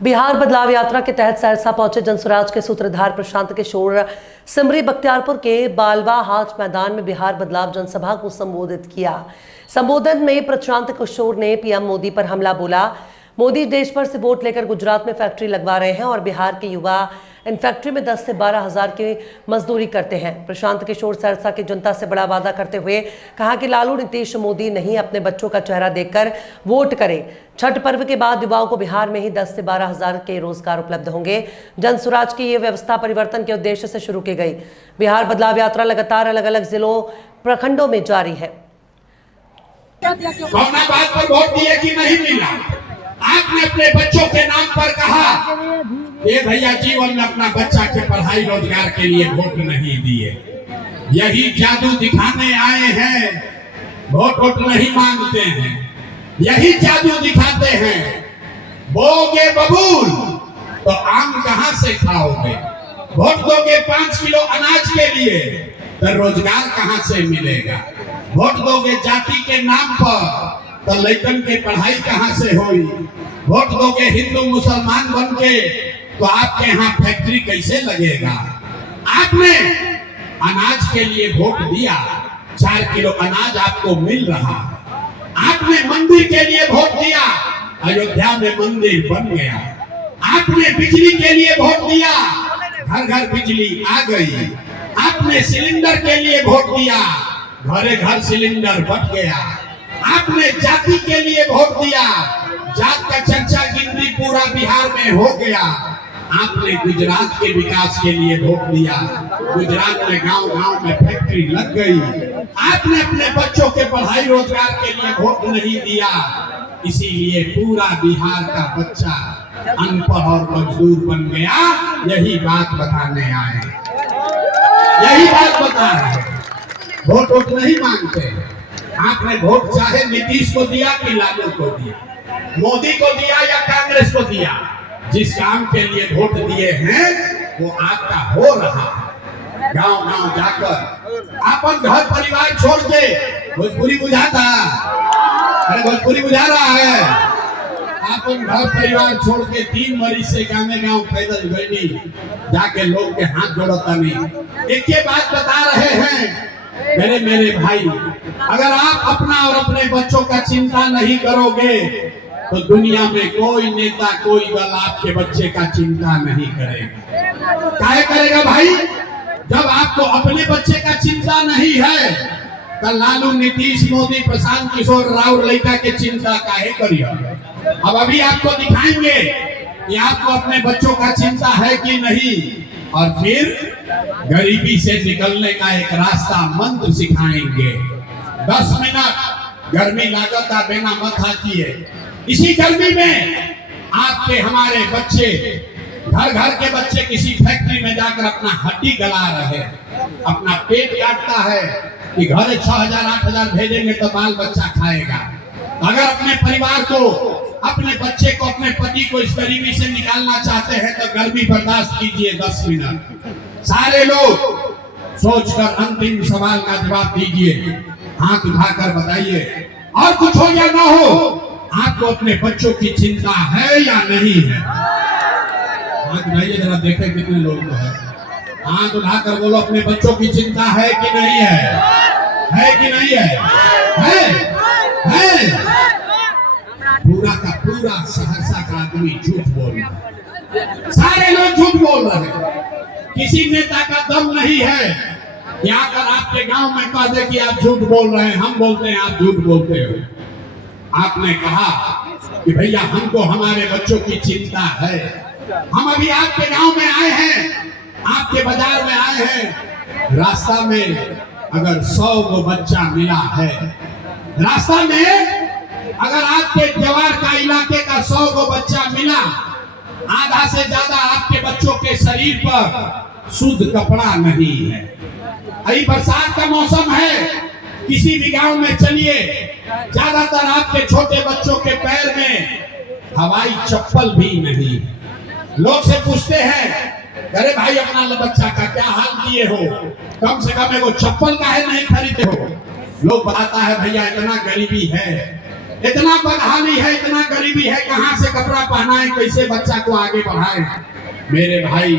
बिहार बदलाव यात्रा के तहत सहरसा पहुंचे जनसुराज के सूत्रधार प्रशांत किशोर सिमरी बख्तियारपुर के बालवा हाट मैदान में बिहार बदलाव जनसभा को संबोधित किया। संबोधन में प्रशांत किशोर ने पीएम मोदी पर हमला बोला। मोदी देश भर से वोट लेकर गुजरात में फैक्ट्री लगवा रहे हैं और बिहार के युवा इन फैक्ट्री में 10 से 12 हज़ार की मजदूरी करते हैं। प्रशांत किशोर सहरसा की जनता से बड़ा वादा करते हुए कहा कि लालू नीतीश मोदी नहीं अपने बच्चों का चेहरा देखकर वोट करें। छठ पर्व के बाद युवाओं को बिहार में ही 10 से 12 हज़ार के रोजगार उपलब्ध होंगे। जनसुराज की ये व्यवस्था परिवर्तन के उद्देश्य से शुरू की गई। बिहार बदलाव यात्रा लगातार अलग अलग जिलों प्रखंडों में जारी है। कौना बात पर वोट दिए कि नहीं मिला? आपने अपने बच्चों के नाम पर कहा कि भैया जीवन में अपना बच्चा के पढ़ाई रोजगार के लिए वोट नहीं दिए। यही जादू दिखाने आए हैं। वोट नहीं मांगते हैं, यही जादू दिखाते हैं। बोगे बबूल तो आम कहां से खाओगे? वोट दोगे 5 किलो अनाज के लिए तो रोजगार कहां से मिलेगा? वोट दोगे जाति के नाम पर तो लड़कन के पढ़ाई कहां से होगी? वोट दोगे हिंदू मुसलमान बन के तो आपके यहाँ फैक्ट्री कैसे लगेगा? आपने अनाज के लिए वोट दिया, 4 किलो अनाज आपको मिल रहा। आपने मंदिर के लिए वोट दिया, अयोध्या में मंदिर बन गया। आपने बिजली के लिए वोट दिया, घर घर बिजली आ गई। आपने सिलेंडर के लिए वोट दिया, घरे घर सिलेंडर बट गया। आपने जाति के लिए वोट दिया, जात का चर्चा गिनती पूरा बिहार में हो गया। आपने गुजरात के विकास के लिए वोट दिया, गुजरात में गांव-गांव में फैक्ट्री लग गई। आपने अपने बच्चों के पढ़ाई रोजगार के लिए वोट नहीं दिया, इसीलिए पूरा बिहार का बच्चा अनपढ़ और मजदूर बन गया। यही बात बताने आए, यही बात बता रहे। वोट नहीं मांगते। आपने वोट चाहे नीतीश को दिया कि लालू को दिया, मोदी को दिया या कांग्रेस को दिया, जिस काम के लिए वोट दिए हैं वो आपका हो रहा है। गांव-गांव जाकर अपन घर परिवार छोड़ के, भोजपुरी बुझाता? अरे भोजपुरी बुझा रहा है। अपन घर परिवार छोड़ के 3 मरीज से गाँव पैदल गई, जाके लोग के हाथ जोड़ता नहीं। एक ही बात बता रहे हैं मेरे भाई, अगर आप अपना और अपने बच्चों का चिंता नहीं करोगे तो दुनिया में कोई नेता कोई दल आपके बच्चे का चिंता नहीं करेगा। काहे करेगा भाई? जब आपको अपने बच्चे का चिंता नहीं है तो लालू नीतीश मोदी प्रशांत किशोर राउर लड़का के चिंता काहे करिए? अब अभी आपको दिखाएंगे कि आपको अपने बच्चों का चिंता है कि नहीं, और फिर गरीबी से निकलने का एक रास्ता मंत्र सिखाएंगे। 10 मिनट गर्मी लागत आप बिना मत हाकिए। इसी गर्मी में आपके हमारे बच्चे, घर घर के बच्चे किसी फैक्ट्री में जाकर अपना हड्डी गला रहे, अपना पेट काटता है कि घर 6,000-8,000 भेजेंगे तो बाल बच्चा खाएगा। अगर अपने परिवार को, अपने बच्चे को, अपने पति को इस गरीबी से निकालना चाहते हैं तो गर्मी बर्दाश्त कीजिए 10 मिनट। सारे लोग सोचकर अंतिम सवाल का जवाब दीजिए, हाथ उठाकर बताइए, और कुछ हो या ना हो, आपको अपने बच्चों की चिंता है या नहीं है? हाथ उठाइए जरा, देखें कितने लोग तो है। हाथ उठाकर बोलो, अपने बच्चों की चिंता है कि नहीं है? है कि नहीं है? है? पूरा का पूरा सहरसा का आदमी झूठ बोल रहा है। सारे लोग झूठ बोल रहे हैं। किसी नेता का दम नहीं है कि आकर आपके गांव में कह दे कि आप झूठ बोल रहे हैं। हम बोलते हैं आप झूठ बोलते हो। आपने कहा कि भैया हमको हमारे बच्चों की चिंता है। हम अभी आपके गांव में आए हैं, आपके बाजार में आए हैं। रास्ता में अगर 100 को बच्चा मिला है, रास्ता में अगर आपके जवार का इलाके का 100 को बच्चा मिला, आधा से ज्यादा आपके बच्चों के शरीर पर शुद्ध कपड़ा नहीं है। अभी बरसात का मौसम है, किसी भी गांव में चलिए, ज्यादातर आपके छोटे बच्चों के पैर में हवाई चप्पल भी नहीं। लोग से पूछते हैं, अरे भाई अपना बच्चा का क्या हाल किए हो, कम से कम एगो चप्पल काहे नहीं खरीदे हो? लोग बताता है भैया इतना गरीबी है, इतना बदहाली है, इतना गरीबी है, कहाँ से कपड़ा पहनाए, कैसे बच्चा को आगे बढ़ाए। मेरे भाई